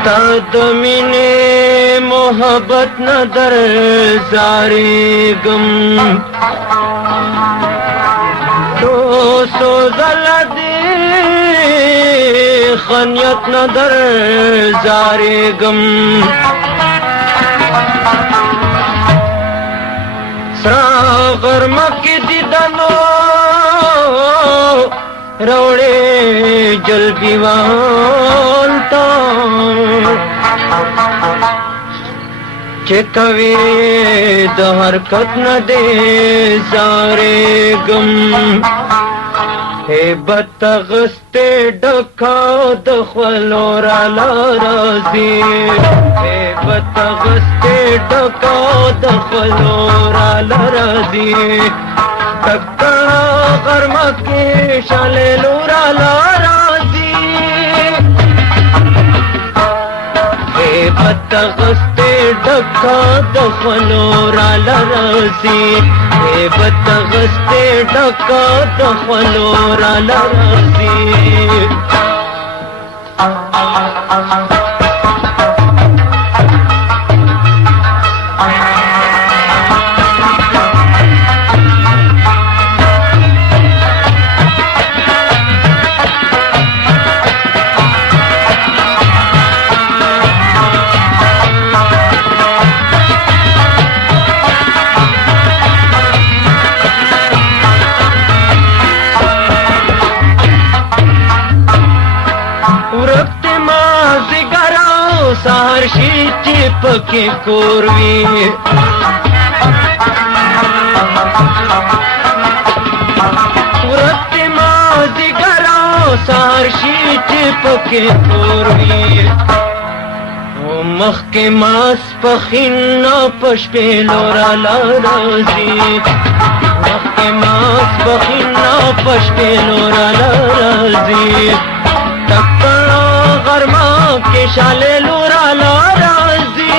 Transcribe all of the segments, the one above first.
ستاد مینه محبت ندر زاریگم تو سوزل دی خنیت ندر زاریگم سرا غرمکی دیدنو روڑے جلبی والتا چکوی د حرکت نہ دے زاریگم هیبت غستے ڈکا دخلو رالا رازی هیبت غستے ڈکا دخلو رالا رازی تکڑا غرمہ کے شالے لورا لارازی هیبت غستے ڈکا دخلو رالا رازی هیبت غستے ڈکا دخلو رالا رازی سهر شي چې پکې کور وي ورته مازدیګرا سهر شي چې پکې کور وي او مخکې ماسپښین پشپې لورا راځي مخکې ماسپښین پشپې لورا راځي تکړه غرمه کې شالې لورا لارازي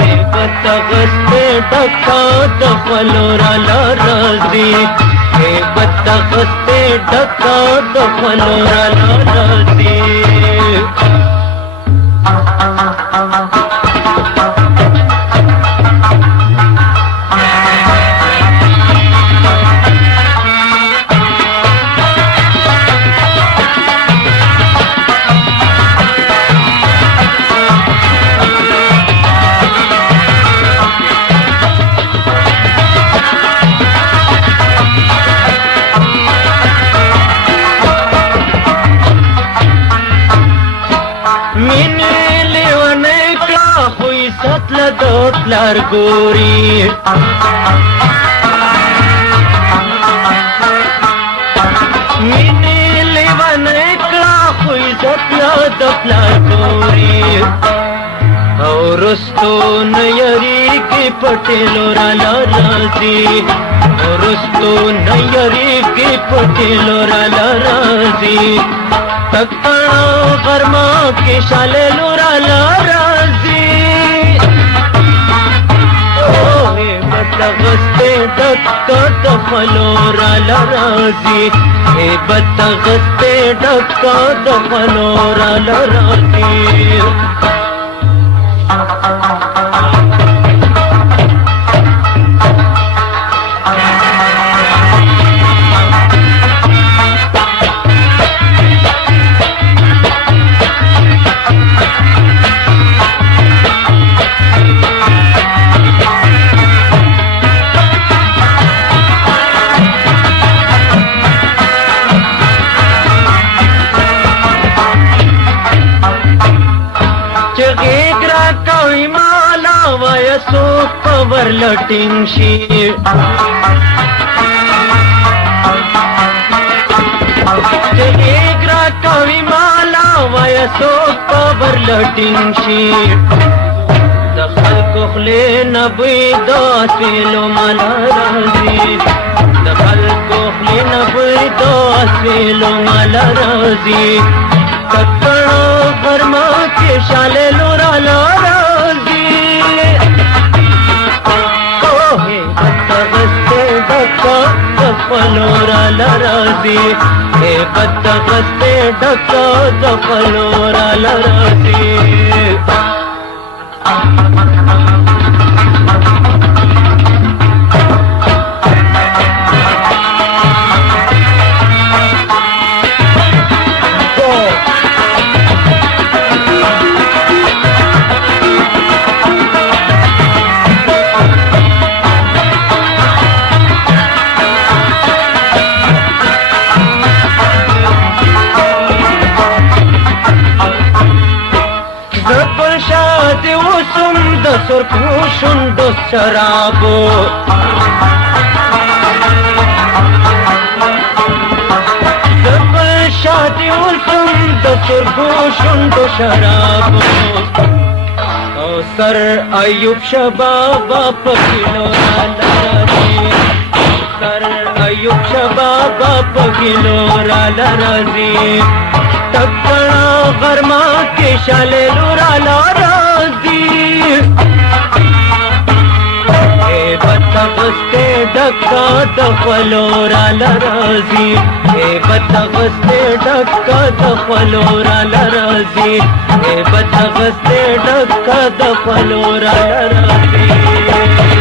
هیبت غستے ڈکا دخلورا لارازي هیبت غستے ڈکا دخلورا لارازي پلار ګوري مینې لیوانې کړه خو عزت د پلار ګوري او رستو نه یریږي پټې لورا راځي او رستو نه یریږي پټې لورا راځي تکړه غرمه کې شالې لورا راځي هیبت غستے ڈکا دخلورا لارازی هیبت غستے ڈکا دخلورا لارازی سوک پور لټین شي ګرا کوي مالا وای سوک پور لټین شي د خلکو خلې نه بوی داسلو مالا راځي د خلکو خلې نه بوی داسلو مالا راځي ککړو غرمه کې شالې لورا راځي هیبت غستے ڈکا دخلورا لارازي राजी ए बदबस्ते ढका दफलोरा राजी शादी उसुम दसुर खुशुंडो शराबो शादी उसुम दसुर खुशुंडो शराबो सर अयुब शबाबा पगिलो राजी सर अयुब शबाबा पगिलो राजी तकड़ा गरमा के शाले लुराला राजी ए बदबस्ते ढका दफलोरा राजी ए बदबस्ते ढका दफलोरा राजी ए बदबस्ते ढका दफलोरा राजी